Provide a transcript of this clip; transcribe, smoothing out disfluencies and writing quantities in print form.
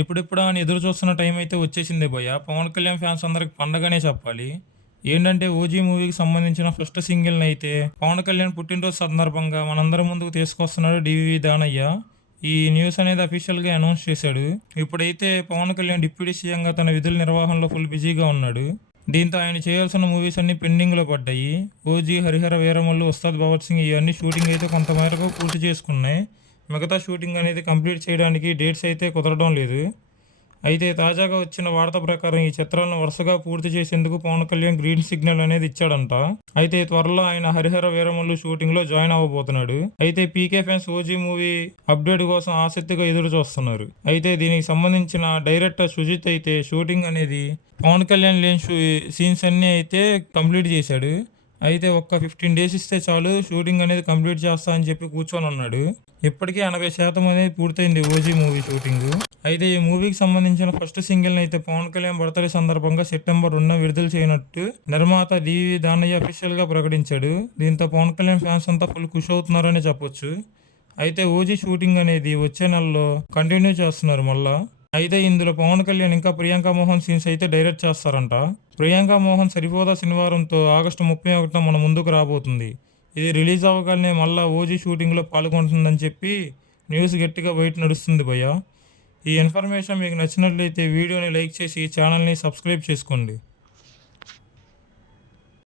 ఎప్పుడెప్పుడా అని ఎదురు చూస్తున్న టైం అయితే వచ్చేసింది భయ్య. పవన్ కళ్యాణ్ ఫ్యాన్స్ అందరికి పండగనే చెప్పాలి. ఏంటంటే 'ఓజీ' మూవీకి సంబంధించిన ఫస్ట్ సింగిల్‌నైతే పవన్ కళ్యాణ్ పుట్టినరోజు సందర్భంగా మనందరి ముందుకు తీసుకొస్తున్నాడు 'డీవీవీ దానయ్య'. ఈ న్యూస్ అనేది అఫీషియల్‌గా అనౌన్స్ చేశాడు. ఇప్పుడైతే పవన్ కళ్యాణ్ డిప్యూటీ సీఎంగా తన విధుల నిర్వహణలో ఫుల్ బిజీగా ఉన్నాడు. దీంతో ఆయన చేయాల్సిన మూవీస్ అన్నీ పెండింగ్‌లో పడ్డాయి. 'ఓజీ', 'హరిహర వీరమల్లు', 'ఉస్తాద్ భగత్ సింగ్' ఇవన్నీ షూటింగ్ అయితే కొంతమేరకు పూర్తి చేసుకున్నాయి. మిగతా షూటింగ్ అనేది కంప్లీట్ చేయడానికి డేట్స్ అయితే కుదరడం లేదు. అయితే తాజాగా వచ్చిన వార్త ప్రకారం ఈ చిత్రాలను వరుసగా పూర్తి చేసేందుకు పవన్ కళ్యాణ్ గ్రీన్ సిగ్నల్ అనేది ఇచ్చాడంట. అయితే త్వరలో ఆయన 'హరిహర వీరమల్లు' షూటింగ్లో జాయిన్ అవ్వబోతున్నాడు. అయితే పీకే ఫ్యాన్స్ 'ఓజీ' మూవీ అప్డేట్ కోసం ఆసక్తిగా ఎదురు చూస్తున్నారు. అయితే దీనికి సంబంధించిన డైరెక్టర్ సుజిత్ అయితే షూటింగ్ అనేది పవన్ కళ్యాణ్ లేని సీన్స్ అన్నీ అయితే కంప్లీట్ చేశాడు. అయితే ఒక్క 15 డేస్ ఇస్తే చాలు షూటింగ్ అనేది కంప్లీట్ చేస్తా అని చెప్పి కూర్చొని ఉన్నాడు. ఇప్పటికే 80% అనేది పూర్తయింది 'ఓజీ' మూవీ షూటింగ్. అయితే ఈ మూవీకి సంబంధించిన ఫస్ట్ సింగిల్ని అయితే పవన్ కళ్యాణ్ బర్త్డే సందర్భంగా సెప్టెంబర్ 2న విడుదల చేయనట్టు నిర్మాత డీవీవీ దానయ్య అఫీషియల్గా ప్రకటించాడు. దీంతో పవన్ కళ్యాణ్ ఫ్యాన్స్ అంతా ఫుల్ ఖుషి అవుతున్నారని చెప్పొచ్చు. అయితే 'ఓజీ' షూటింగ్ అనేది వచ్చే నెలలో కంటిన్యూ చేస్తున్నారు మళ్ళా. అయితే ఇందులో పవన్ కళ్యాణ్ ఇంకా ప్రియాంక మోహన్ సీన్స్ అయితే డైరెక్ట్ చేస్తారంట. ప్రియాంక మోహన్ 'సరిపోదా' శనివారంతో ఆగస్టు 31న మన ముందుకు రాబోతుంది. ఇది రిలీజ్ అవ్వగానే మళ్ళా 'ఓజీ' షూటింగ్లో పాల్గొంటుందని చెప్పి న్యూస్ గట్టిగా బయట నడుస్తుంది భయ్య. ఈ ఇన్ఫర్మేషన్ మీకు నచ్చినట్లయితే వీడియోని లైక్ చేసి ఛానల్ని సబ్స్క్రైబ్ చేసుకోండి.